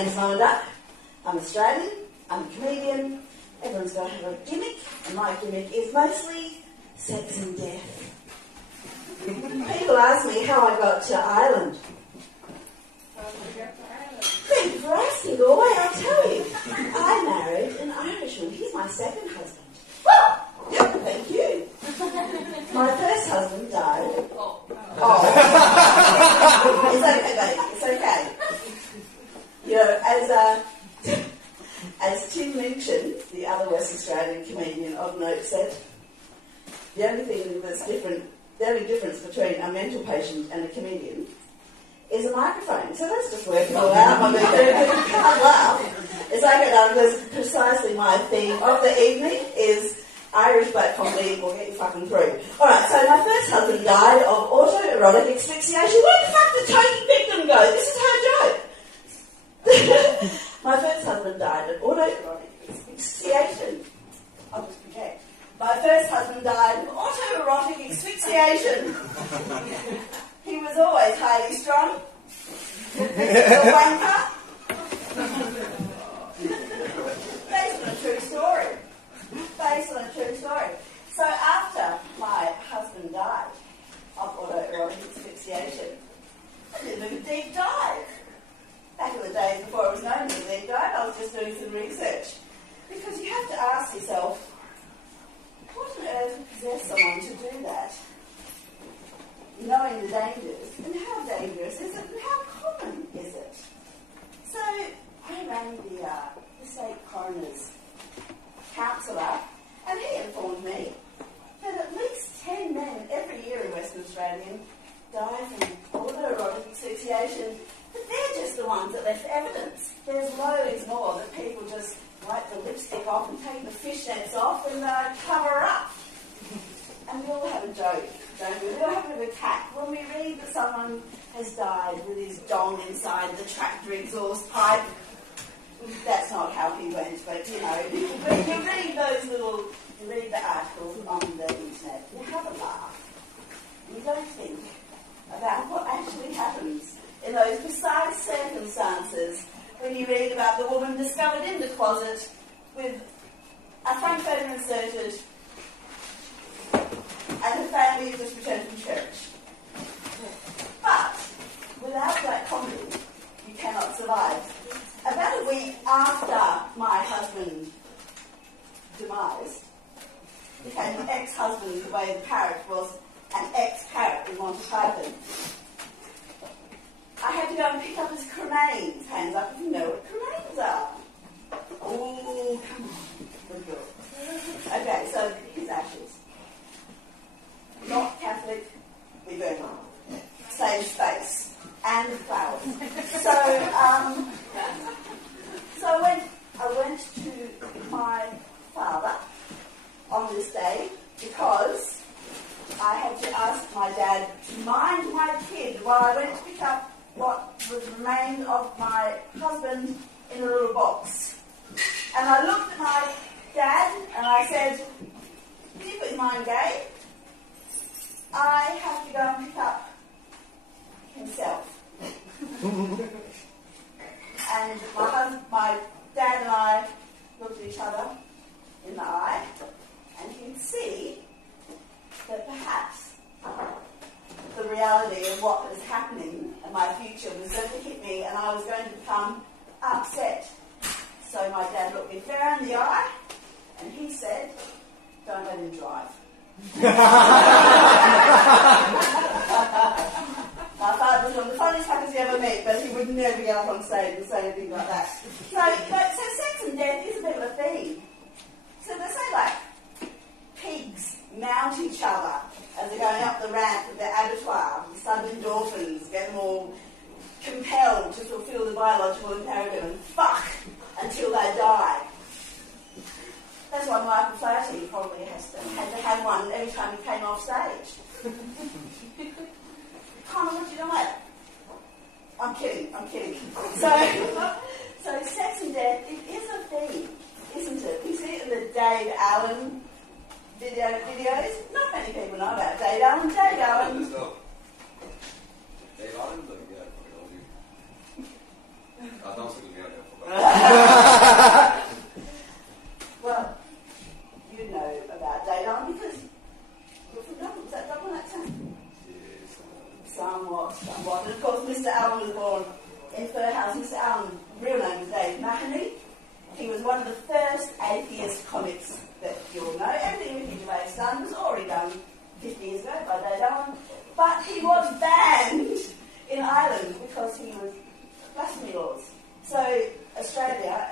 name's Mama Duck. I'm Australian, I'm a comedian, everyone's got to have a gimmick, and my gimmick is mostly sex and death. People ask me how I got to Ireland. Thank you for asking, Galway, I'll tell you. I married an Irishman, he's my second husband. Yep, thank you. My first husband died. Oh. It's okay, baby, it's okay. You know, as Tim mentioned, the other West Australian comedian of note said, the only difference between a mental patient and a comedian is a microphone. So let's just work it all out. I can't laugh. As I go down, because precisely my theme of the evening is Irish black comedy will get you fucking through. Alright, so my first husband died of autoerotic asphyxiation. Where the fuck did Tony Victim go? This is her joke. My first husband died of autoerotic asphyxiation. I'll just project. My first husband died of autoerotic asphyxiation. He was always highly strung. A wanker. Based on a true story. So after my husband died of autoerotic asphyxiation, I did a deep dive. Back in the days before it was known as a deep dive, I was just doing some research. Because you have to ask yourself, what on earth would possess someone to do that? Knowing the dangers, and how dangerous is it, and how common is it? So I rang the state coroner's counsellor, and he informed me that at least 10 men every year in Western Australia die from autoerotic asphyxiation, but they're just the ones that left evidence. There's loads more that people just wipe the lipstick off and take the fishnets off and cover up. And we all have a joke, don't we? We all have a bit of a tack. When we read that someone has died with his dong inside the tractor exhaust pipe, that's not how he went, but you know, you read the articles on the internet, you have a laugh. You don't think about what actually happens in those precise circumstances when you read about the woman discovered in the closet with a frankfurter inserted and her family has just returned from church. But without that comedy, you cannot survive. About a week after my husband demised, became an ex-husband the way the parrot was an ex-parrot in Monty Python. I had to go and pick up his cremains. Hands up if you know what cremains are. Oh, come on. Good girl. Okay, so his ashes. Not Catholic, we burn them. Same space. And flowers. So I went to my father on this day because I had to ask my dad to mind my kid while I went to pick up what was remained of my husband in a little box. And I looked at my dad and I said, keep it in mind, gay. I have to go and pick up himself. And my dad and I looked at each other in the eye, and you could see that perhaps the reality of what was happening in my future was going to hit me, and I was going to become upset. So my dad looked me fair in the eye, and he said, "Don't let him drive." My father was one of the funniest fuckers you ever met, but he would never get up on stage and say anything like that. So sex and death is a bit of a theme. So they say, like, pigs mount each other as they're going up the ramp of their abattoir. The sudden endorphins get them all compelled to fulfill the biological imperative and fuck until they die. That's why Michael Flaherty probably had to have one every time he came off stage. Connor, what do you know what? I'm kidding. So sex and death, it is a theme, isn't it? You see it in the Dave Allen videos. Not many people know about Dave Allen. Dave Allen. Dave Allen? Yeah, I don't think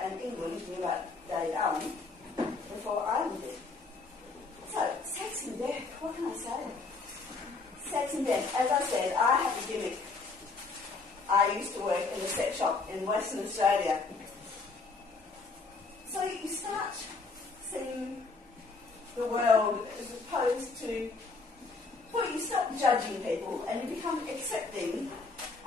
and England knew about Dave Allen before Ireland did. So, sex and death, what can I say? Sex and death. As I said, I have a gimmick. I used to work in a sex shop in Western Australia. So you start seeing the world as opposed to, well, you stop judging people and you become accepting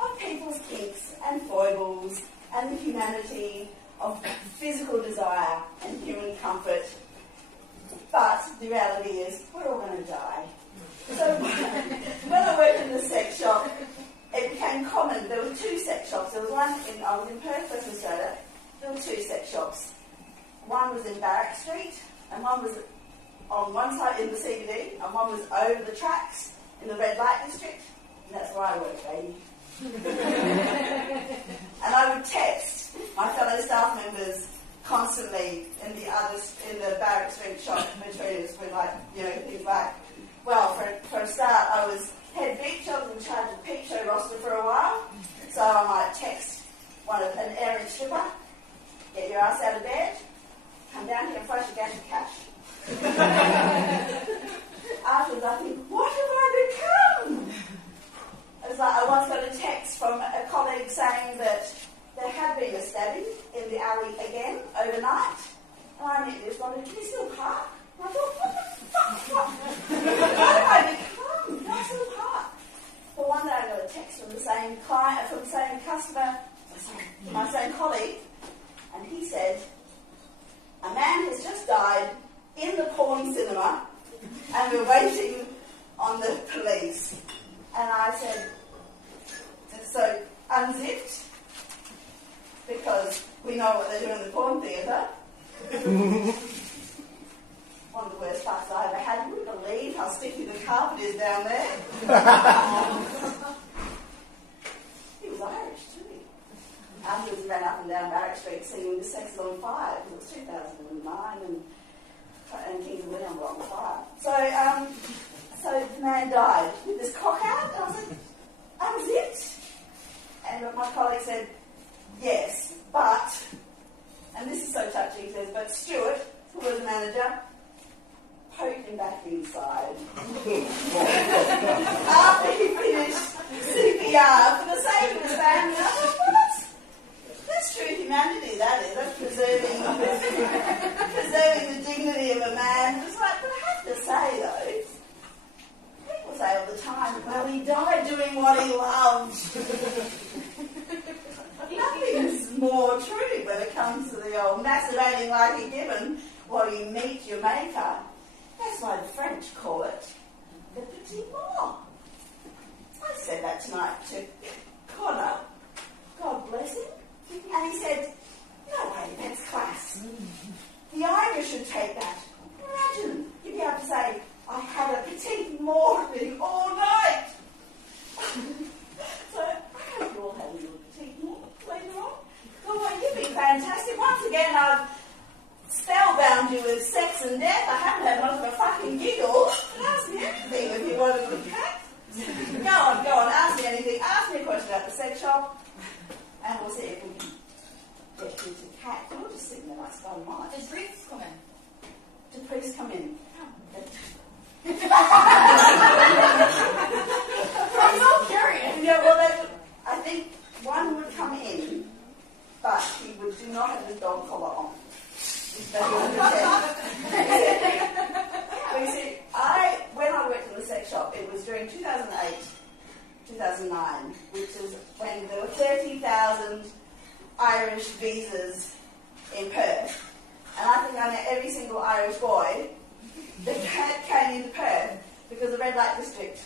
of people's kinks and foibles and the humanity of physical desire and human comfort. But the reality is, we're all going to die. So when I worked in the sex shop, it became common. There were two sex shops. There was one I was in Perth, Western Australia. There were two sex shops. One was in Barrack Street, and one was on one side in the CBD, and one was over the tracks in the red light district. And that's where I worked, baby. And I would text my fellow staff members constantly in the Barrack Street shop between us with things like, well, for a start, I was head bitch. I was in charge of the peep show roster for a while, so I might text an errant stripper, get your ass out of bed, come down here and flash a dash of cash. Afterwards, I think, what have I become? It's like I once got a text from a colleague saying that there had been a stabbing in the alley again overnight, and I immediately responded, can you still park? And I thought, what the fuck? What have I become? Can I still park? But one day I got a text from the same client, from the same customer, my same colleague, and he said, a man has just died in the porn cinema and we're waiting on the police. And I said, so unzipped, because we know what they do in the porn theatre. One of the worst parts I ever had. You wouldn't believe how sticky the carpet is down there. He was Irish too. Afterwards, he ran up and down Barrack Street singing "The Sex is on Fire" because it was 2009 and Kings of Leon were on fire. So the man died with his cock out, and I was like, unzipped. And my colleague said, yes, but, and this is so touching, he says, but Stuart, who was the manager, poked him back inside. After he finished CPR, for the sake of his family, I thought, well, that's true humanity, that is. That's preserving the dignity of a man. It's like, but I have to say, though, people say all the time, well, he died doing what he loved. Nothing's more true when it comes to the old masturbating like a gibbon while you meet your maker. That's why the French call it the petit mort. I said that tonight to Connor, God bless him, and he said, no way, that's class. The Irish should take that. Imagine you'd be able to say, I had a petit morning all night. So I hope you all have a little petit mort later on. Well, you've been fantastic. Once again, I've spellbound you with sex and death. I haven't had much of a fucking giggle. Ask me anything if you want a good cat. Go on, ask me anything. Ask me a question about the sex shop, and we'll see if we can get you to cat. We'll just sit there like Scott and Mike. Does priests come in? Do priests come in? I'm so curious. Yeah, well, I think one would come in, but he do not have his dog collar on. Well, you see, when I worked in the sex shop, it was during 2008, 2009, which is when there were 30,000 Irish visas in Perth. And I think I met every single Irish boy that came into Perth because the red light district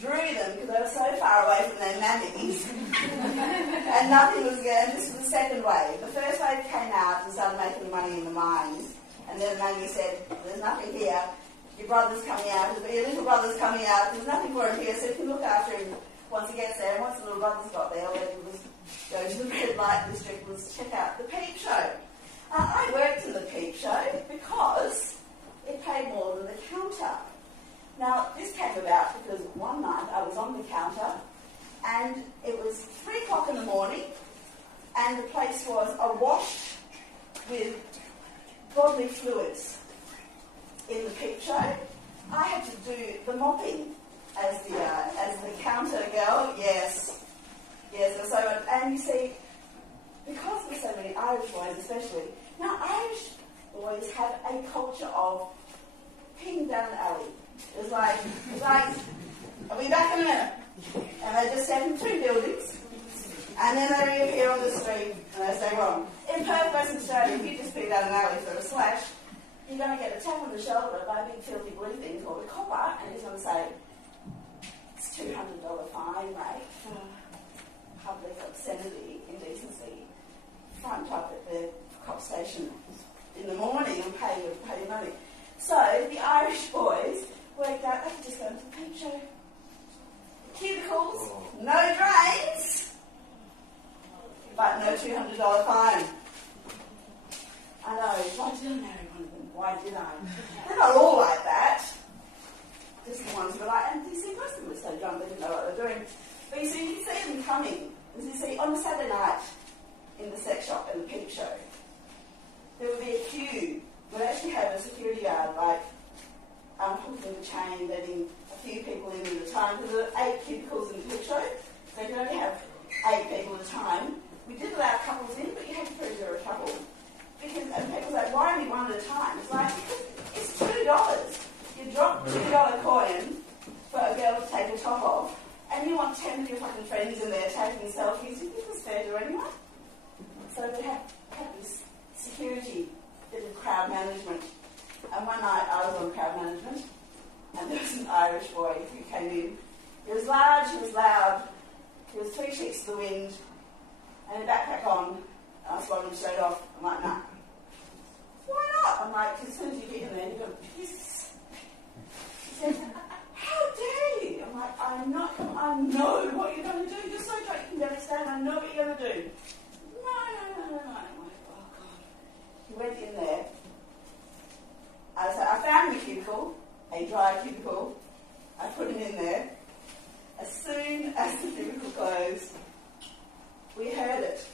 drew them because they were so far away from their mammies. And nothing was good. And this was the second wave. The first wave came out and started making the money in the mines. And then the mammy said, there's nothing here. Your brother's coming out. Your little brother's coming out. There's nothing for him here. So you can look after him once he gets there. And once the little brother's got there, all they did was go to the red light district was check out the peep show. I worked in the peep show because it paid more than the counter. Now, this came about because one night I was on the counter and it was 3 o'clock in the morning and the place was awash with bodily fluids in the peep show. I had to do the mopping as the counter girl. Yes, and so on. And you see, because there's so many Irish boys, especially now, Irish boys have a culture of peeing down an alley. It's like, I'll be back in a minute. And they just stand in two buildings, and then they reappear on the street, and they say, well, in Perth, Western Australia, if you just pee down an alley for a slash, you're going to get a tap on the shoulder by a big filthy blue thing called a copper, and he's going to say, it's $200 fine, mate, for public obscenity, indecency. Front up at the cop station in the morning and pay your money. So the Irish boys worked out they could just go into the peep show. Cubicles, no drains, but no $200 fine. I know, why did I marry one of them? Why did I? They're not all like that. Just the ones who were like, and you see, most of them were so drunk they didn't know what they were doing. But you see, you can see them coming. As you see, on a Saturday night in the sex shop and the peep show, there would be a queue. We'd actually have a security guard, like, hooking the chain, letting a few people in at a time, because there were 8 cubicles in the peep show, so you could only have 8 people at a time. We did allow couples in, but you had to prove you were a couple. Because, and people were like, why only one at a time? It's like, because it's $2. You drop a $2 coin for a girl to take her top off, and you want 10 of your fucking friends in there taking selfies. You think it's fair to anyone? So we had this security, bit of crowd management. And one night I was on crowd management, and there was an Irish boy who came in. He was large, he was loud, he was 3 cheeks to the wind, and a backpack on, and I swung him straight off. I'm like, nah. Why not? I'm like, because as soon as you get in there, you go, piss. He said, how dare you? I'm like, I know what you're going to do. You're so drunk you can understand. I know what you're going to do. No. I'm like, oh, God. He went in there. So I found the cubicle, a dry cubicle. I put him in there. As soon as the cubicle closed, we heard it.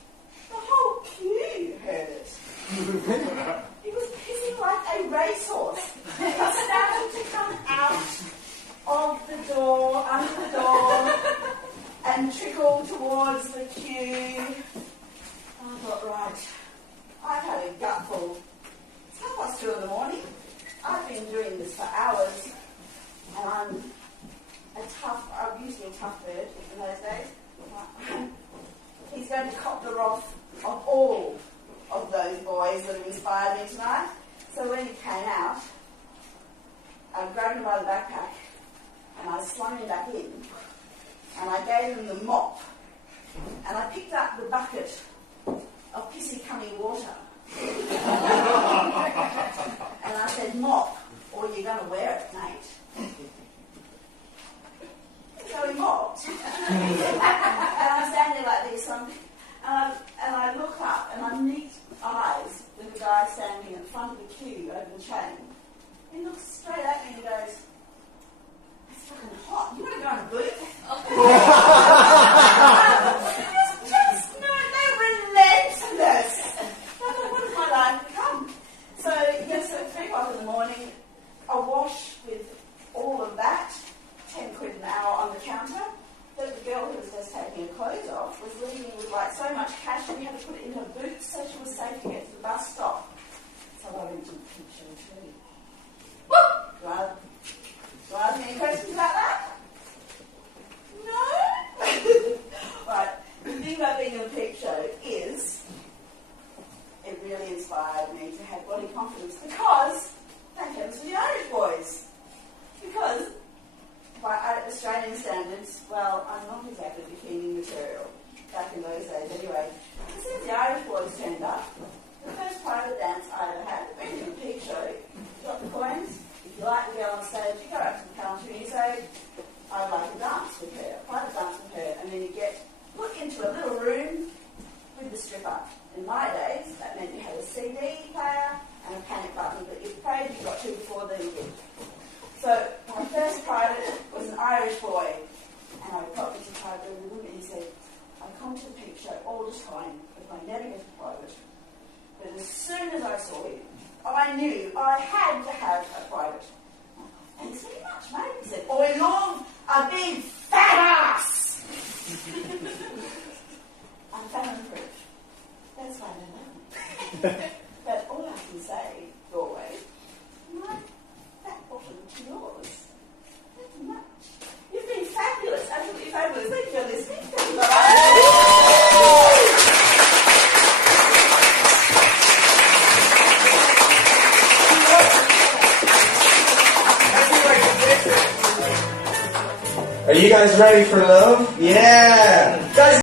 The whole queue heard it. He was pissing like a racehorse. It started to come out of the door, under the door, and trickle towards the queue. I thought, right, I've had a gutful. It's 2:30 in the morning. I've been doing this for hours, and I'm usually a tough bird in those days. He's going to cop the wrath of all of those boys that have inspired me tonight. So when he came out, I grabbed him by the backpack, and I swung him back in, and I gave him the mop, and I picked up the bucket of pissy coming water. And I said, mop, or you're going to wear it, mate. So he mopped. And I'm standing like this, and I look up, and I meet eyes with the guy standing in front of the queue over the chain. He looks straight at me and goes, it's fucking hot. You want to go in a booth? They're relentless. What has my life become? So, yes, at 3 o'clock in the morning, awash with all of that, 10 quid an hour on the counter. But the girl who was just taking her clothes off was leaving with like so much cash that we had to put it in her boots so she was safe to get to the bus stop. So I went to the picture too. Do I have any questions about that? No? Right. The thing about being in a peep show is it really inspired me to have body confidence because, thank heavens for the Irish boys. Because by Australian standards, well, I'm not exactly bikini material back in those days anyway. As soon as the Irish boys turned up, the first private dance I ever had, went to a peep show, got the coins. If you like the girl on stage, you go up to the counter and you say, I'd like to dance with her, private dance with her, and then you get put into a little room with the stripper. In my days, that meant you had a CD player and a panic button, but you prayed you got to before then you did. So my first private was an Irish boy, and I got into private with him, and he said, I come to the peep show all the time, but I never get a private. saw him, I knew I had to have a private. Thanks very much, mate. He said, I love a big fat ass. I'm fat and fruit. That's why I don't know. But all I can say, Galway, my fat bottom to yours. Thank you much. You've been fabulous, absolutely fabulous. Thank you for listening. Thank you. Are you guys ready for love? Yeah! Guys,